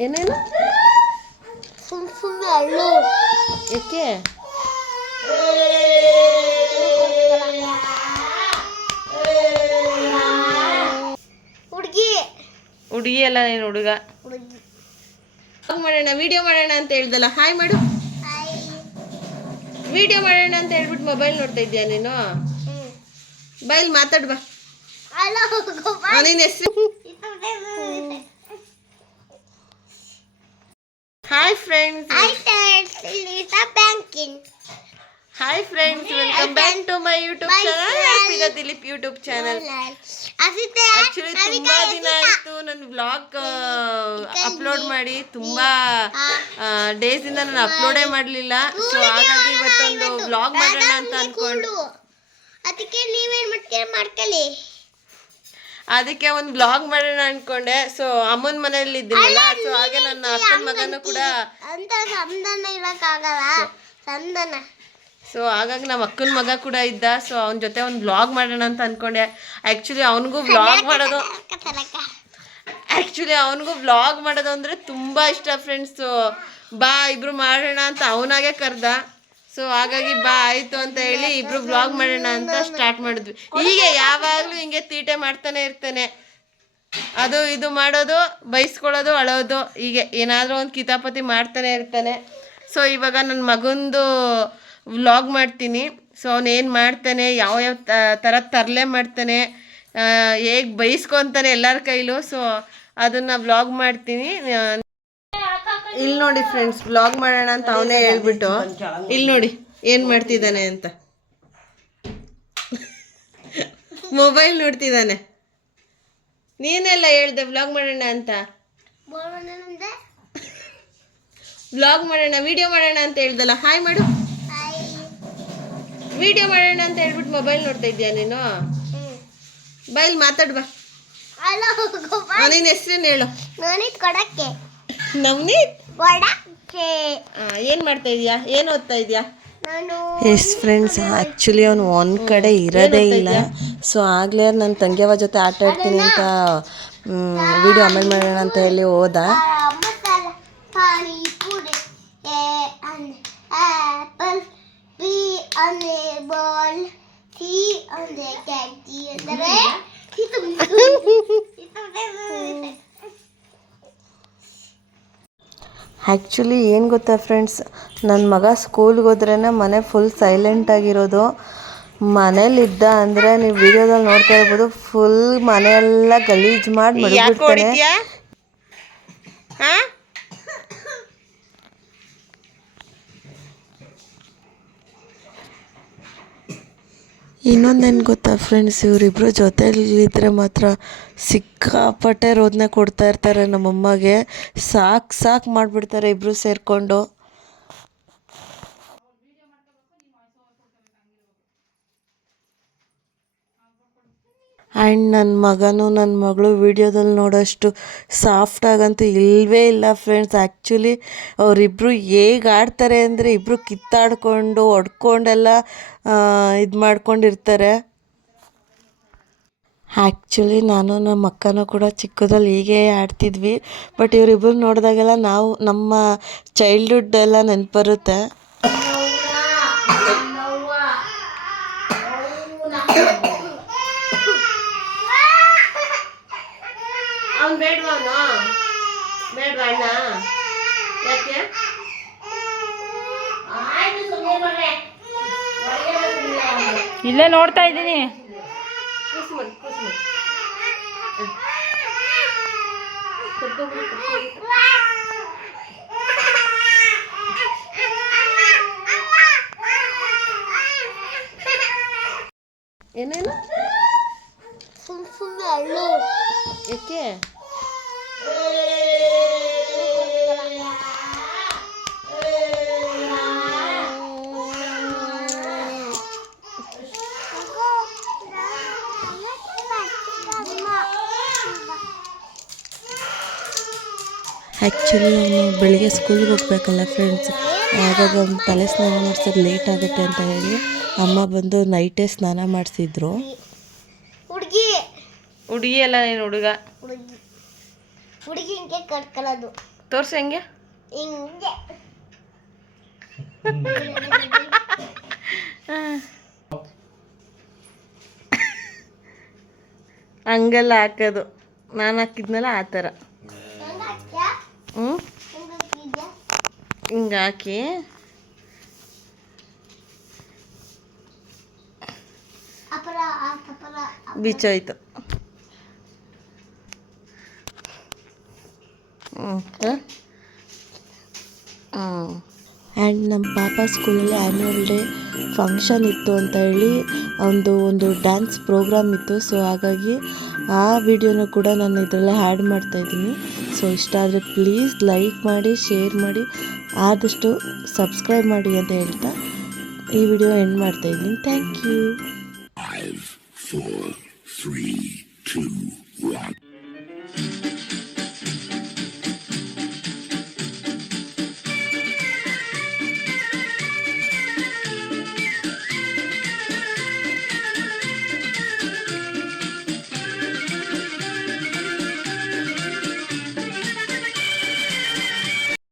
ಏನೇನು ಸುಮ್ ಸುಮ್ಮನೆ ಅಳ್ಳು ಏಕೆ ಹುಡುಗಿ. ಹುಡುಗಿ ಅಲ್ಲ ನೀನು ಹುಡುಗ. ಮಾಡೋಣ ವಿಡಿಯೋ ಮಾಡೋಣ ಅಂತ ಹೇಳ್ದಲ್ಲ. ಹಾಯ್ ಮಾಡು. ವಿಡಿಯೋ ಮಾಡೋಣ ಅಂತ ಹೇಳ್ಬಿಟ್ಟು ಮೊಬೈಲ್ ನೋಡ್ತಾ ಇದ್ದೀಯಾ ನೀನು? ಬೈಲ್ ಮಾತಾಡ್ ಬಾ. ಹಲೋ ಆ, ನಿನ್ ಹೆಸರು? ಹಾಯ್ ಫ್ರೆಂಡ್ಸ್ ಆಯ್ತಾ banking hi friends welcome back to my YouTube channel channel. Happy Dileep YouTube channel actually ತುಂಬಾ ದಿನ ಆಯ್ತು. ನಾನು ವ್ಲಾಗ್ ಅಪ್ಲೋಡ್ ಮಾಡಿ. ತುಂಬಾ ಡೇಸ್ ಇಂದ ನಾನು ಅಪ್ಲೋಡೇ ಮಾಡಲಿಲ್ಲ. ಸೊ ಹಾಗಾಗಿ ಇವತ್ತೊಂದು ವ್ಲಾಗ್ ಮಾಡೋಣ ಅಂತ ಅನ್ಕೊಂಡು ಅದಕ್ಕೆ ನೀವೇನ್ ಮಾಡ್ತೀರಾ? ಮಾಡ್ಕೊಳ್ಳಿ. ಅದಕ್ಕೆ ಒಂದು ಬ್ಲಾಗ್ ಮಾಡೋಣ ಅನ್ಕೊಂಡೆ. ಸೊ ಅಮ್ಮನ ಮನೆಯಲ್ಲಿ ಇದ್ದೀನಲ್ಲ ಸೊ ಹಾಗೆ ನನ್ನ ಅಕ್ಕನ ಮಗನೂ ಕೂಡ ಅಂತ ಸಂಧಾನ ಇರಕ್ಕಾಗಲ್ಲ. ಸಂಧಾನ ಸೊ ಹಾಗಾಗಿ ನಮ್ಮ ಅಕ್ಕನ ಮಗ ಕೂಡ ಇದ್ದ. ಸೊ ಅವನ ಜೊತೆ ಒಂದು ಬ್ಲಾಗ್ ಮಾಡೋಣ ಅಂತ ಅನ್ಕೊಂಡೆ. ಆ್ಯಕ್ಚುಲಿ ಅವನಿಗೂ ಬ್ಲಾಗ್ ಮಾಡೋದು ಆ್ಯಕ್ಚುಲಿ ಅವನಿಗೂ ವ್ಲಾಗ್ ಮಾಡೋದು ಅಂದರೆ ತುಂಬ ಇಷ್ಟ ಫ್ರೆಂಡ್ಸು ಬಾ ಇಬ್ರು ಮಾಡೋಣ ಅಂತ ಅವನಾಗೆ ಕರ್ದ. ಸೊ ಹಾಗಾಗಿ ಬಾ, ಆಯ್ತು ಅಂತ ಹೇಳಿ ಇಬ್ರು ಬ್ಲಾಗ್ ಮಾಡೋಣ ಅಂತ ಸ್ಟಾರ್ಟ್ ಮಾಡಿದ್ವಿ. ಹೀಗೆ ಯಾವಾಗಲೂ ಹಿಂಗೆ ತೀಟೆ ಮಾಡ್ತಾನೆ ಇರ್ತಾನೆ. ಅದು ಇದು ಮಾಡೋದು, ಬೈಸ್ಕೊಳ್ಳೋದು, ಅಳೋದು, ಹೀಗೆ ಏನಾದರೂ ಒಂದು ಕಿತಾಪತಿ ಮಾಡ್ತಾನೆ ಇರ್ತಾನೆ. ಸೊ ಇವಾಗ ನನ್ನ ಮಗಂದು ವ್ಲಾಗ್ ಮಾಡ್ತೀನಿ. ಸೊ ಅವನು ಏನು ಮಾಡ್ತಾನೆ, ಯಾವ ಯಾವ ಥರ ತರಲೆ ಮಾಡ್ತಾನೆ ಹೇಗೆ ಬೈಸ್ಕೊತಾನೆ ಎಲ್ಲರ ಕೈಲೂ. ಸೊ ಅದನ್ನು ವ್ಲಾಗ್ ಮಾಡ್ತೀನಿ. ಇಲ್ಲಿ ನೋಡಿ ಫ್ರೆಂಡ್ಸ್ ಬ್ಲಾಗ್ ಮಾಡೋಣ ಅಂತ ಅವನೇ ಹೇಳ್ಬಿಟ್ಟು. ಇಲ್ಲಿ ನೋಡಿ ಏನು ಮಾಡ್ತಿದ್ದಾನೆ ಅಂತ. ಮೊಬೈಲ್ ನೋಡ್ತಿದ್ದಾನೆ. ನೀನೆಲ್ಲ ಹೇಳ್ದೆ ಬ್ಲಾಗ್ ಮಾಡೋಣ ಅಂತ. ಬ್ಲಾಗ್ ಮಾಡೋಣ ವಿಡಿಯೋ ಮಾಡೋಣ ಅಂತ ಹೇಳ್ದಲ್ಲ. ಹಾಯ್ ಮಾಡು. ಹಾಯ್ ವಿಡಿಯೋ ಮಾಡೋಣ ಅಂತ ಹೇಳ್ಬಿಟ್ಟು ಮೊಬೈಲ್ ನೋಡ್ತಾ ಇದ್ಯಾ ನೀನು? ಬೈಲ್ ಮಾತಾಡ್ ಬಾ. ಹಲೋ ಆ, ನಿನ್ ಹೆಸ್ರೇನು ಹೇಳು? ನವನೀತ್ ಕೊಡಕ್ಕೆ. ನವನೀತ್? ಕೊಡಕ್ಕೆ ಏನು ಮಾಡ್ತಾ ಇದೀಯಾ? ಏನು ಓದ್ತಾ ಇದೀಯಾ? ನಾನು ಎಸ್ ಫ್ರೆಂಡ್ಸ್ ಆ್ಯಕ್ಚುಲಿ ಅವನು ಒಂದು ಕಡೆ ಇರೋದೇ ಇಲ್ಲ. ಸೊ ಆಗಲೇ ನನ್ನ ತಂಗಿಯವ ಜೊತೆ ಆಟ ಆಡ್ತೀನಿ ಅಂತ ವಿಡಿಯೋ ಆಮೇಲೆ ಮಾಡೋಣ ಅಂತ ಹೇಳಿ ಹೋದ. ಆ್ಯಕ್ಚುಲಿ ಏನು ಗೊತ್ತಾ ಫ್ರೆಂಡ್ಸ್ ನನ್ನ ಮಗ ಸ್ಕೂಲ್ಗೆ ಹೋದ್ರೇ ಮನೆ ಫುಲ್ ಸೈಲೆಂಟ್ ಆಗಿರೋದು. ಮನೇಲಿದ್ದ ಅಂದರೆ ನೀವು ವಿಡಿಯೋದಲ್ಲಿ ನೋಡ್ತಾ ಇರ್ಬೋದು ಫುಲ್ ಮನೆಯೆಲ್ಲ ಗಲೀಜು ಮಾಡಿ ಮಡಗಿಬಿಡ್ತಾನೆ ಹೊಡಿತೀಯಾ ಹಾ ಇನ್ನೊಂದೇನು ಗೊತ್ತಾ ಫ್ರೆಂಡ್ಸ್ ಇವರಿಬ್ಬರು ಜೊತೆಯಲ್ಲಿದ್ದರೆ ಮಾತ್ರ ಸಿಕ್ಕಾಪಟ್ಟೆ ರೋದನೆ ಕೊಡ್ತಾ ಇರ್ತಾರೆ ನಮ್ಮಮ್ಮಗೆ. ಸಾಕು ಸಾಕು ಮಾಡಿಬಿಡ್ತಾರೆ ಇಬ್ಬರು ಸೇರಿಕೊಂಡು. ಆ್ಯಂಡ್ ನನ್ನ ಮಗನೂ ನನ್ನ ಮಗಳು ವಿಡಿಯೋದಲ್ಲಿ ನೋಡೋಷ್ಟು ಸಾಫ್ಟಾಗಂತೂ ಇಲ್ಲವೇ ಇಲ್ಲ ಫ್ರೆಂಡ್ಸ್ ಆ್ಯಕ್ಚುಲಿ ಅವರಿಬ್ಬರು ಹೇಗೆ ಆಡ್ತಾರೆ ಅಂದರೆ ಇಬ್ಬರು ಕಿತ್ತಾಡ್ಕೊಂಡು, ಹೊಡ್ಕೊಂಡೆಲ್ಲ ಇದು ಮಾಡ್ಕೊಂಡಿರ್ತಾರೆ. ಆ್ಯಕ್ಚುಲಿ ನಾನು ನಮ್ಮ ಅಕ್ಕನೂ ಕೂಡ ಚಿಕ್ಕದಲ್ಲಿ ಹೀಗೆ ಆಡ್ತಿದ್ವಿ. ಬಟ್ ಇವರಿಬ್ಬರು ನೋಡಿದಾಗೆಲ್ಲ ನಾವು ನಮ್ಮ ಚೈಲ್ಡ್ಹುಡ್ ಎಲ್ಲ ನೆನಪರುತ್ತೆ. ಇಲ್ಲೇ ನೋಡ್ತಾ ಇದ್ದೀನಿ. ಆ್ಯಕ್ಚುಲಿ ಅವನು ಬೆಳಿಗ್ಗೆ ಸ್ಕೂಲ್ಗೆ ಹೋಗ್ಬೇಕಲ್ಲ ಫ್ರೆಂಡ್ಸ್ ಆವಾಗ ಒಂದು ತಲೆ ಸ್ನಾನ ಮಾಡಿಸೋದು ಲೇಟ್ ಆಗುತ್ತೆ ಅಂತ ಹೇಳಿ ಅಮ್ಮ ಬಂದು ನೈಟೇ ಸ್ನಾನ ಮಾಡಿಸಿದ್ರು. ಹುಡುಗಿ. ಹುಡುಗಿ ಅಲ್ಲ ನೀನು ಹುಡುಗ? ಹುಡುಗಿ. ಹುಡುಗಿ ಹಿಂಗೆ ಕಟ್ಕೊಳ್ಳೋದು ತೋರ್ಸು ಹೆಂಗೆ? ಹಿಂಗೆ. ಹಂಗೆಲ್ಲ ಹಾಕೋದು. ನಾನು ಹಾಕಿದ್ನಲ್ಲ ಆ ಥರ ಹೆಂಗ್ ಹಾಕ್ತ್ಯಾ? ಹ್ಞೂ ಹೆಂಗ್ ಹಾಕಿದ್ಯಾ? ಹಿಂಗೆ ಹಾಕಿ. ಬಿಚ್ಚೋಯ್ತು ಓಕೆ. ಹ್ಞೂ ಆ್ಯಂಡ್ ನಮ್ಮ ಪಾಪ ಸ್ಕೂಲಲ್ಲಿ ಆ್ಯನ್ಯುವಲ್ ಡೇ ಫಂಕ್ಷನ್ ಇತ್ತು ಅಂತ ಹೇಳಿ ಒಂದು ಒಂದು ಡ್ಯಾನ್ಸ್ ಪ್ರೋಗ್ರಾಮ್ ಇತ್ತು. ಸೊ ಹಾಗಾಗಿ ಆ ವಿಡಿಯೋನ ಕೂಡ ನಾನು ಇದರಲ್ಲೇ ಆ್ಯಡ್ ಮಾಡ್ತಾಯಿದ್ದೀನಿ ಸೊ ಇಷ್ಟ ಆದರೆ ಪ್ಲೀಸ್ ಲೈಕ್ ಮಾಡಿ ಶೇರ್ ಮಾಡಿ, ಆದಷ್ಟು ಸಬ್ಸ್ಕ್ರೈಬ್ ಮಾಡಿ ಅಂತ ಹೇಳ್ತಾ ಈ ವಿಡಿಯೋ ಎಂಡ್ ಮಾಡ್ತಾಯಿದ್ದೀನಿ ಥ್ಯಾಂಕ್ ಯು